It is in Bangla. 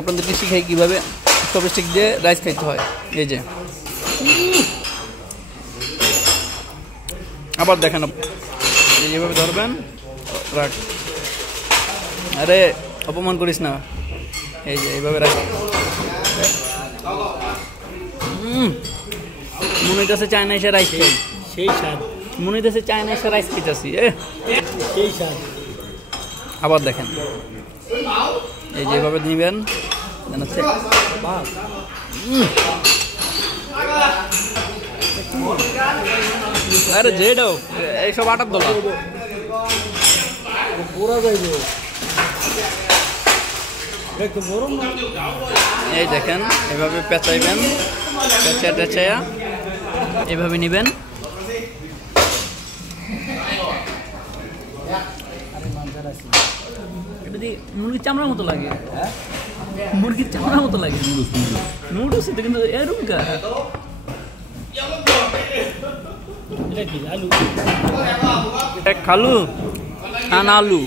আপনাদেরকে শিখাই কীভাবে চপস্টিক দিয়ে রাইস খাইতে হয়। এই যে আবার দেখেন, যেভাবে ধরবেন, রাখ, আরে অপমান করিস না, এই যে এইভাবে রাখ। মনে হইতেছে চায়না এসে রাইস খাই, সেই স্বাদ। মনে হইতেছে চায়না এসে রাইস খাইতেছি, সেই স্বাদ। আবার দেখেন, এই যেভাবে নিবেন, আরে যেটাও এইসব আটার দোলা পুরা যাইব। এই দেখেন, এভাবে পেঁচাইবেন, পেঁচা টেঁচাইয়া এভাবে নিবেন। এটা দিয়ে মুরগির চামড়ার মতো লাগে, মুরগির চামড়ার মতো লাগে। নুডলস এটা কিন্তু এরকম কা এটা কি আলু? খালু আলু